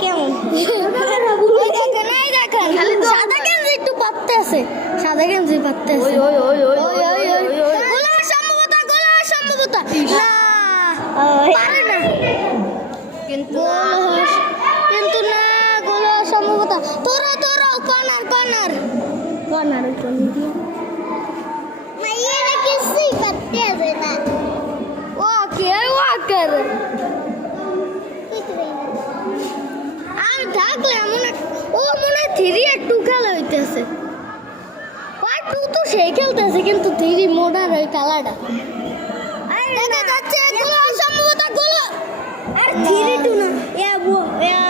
কেমন সাদা গেঞ্জি একটু পাততে আছে সাদা গেঞ্জি পাততে আছে সম্ভবত না পারে না কিন্তু না গোলা সম্ভবত তোরা কর্নার কোন দিয়ে মাইয়ারা কিছুই পাততে আছে না ওয়াকার আর থাকলে ও মনে হয় 3-2 খেলা হইতেছে 2 তো সেই খেলতেছে কিন্তু 3 মোডার ওই কালারটা দেখা যাচ্ছে এগুলো সম্ভবত গোল আর 3-2 না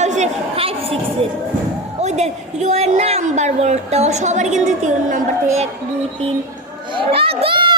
হইছে 5-6 এর ওই দেখ ইওর নাম্বার বড়টা সবার কিন্তু 3 নাম্বার থেকে 1 2 3 গোল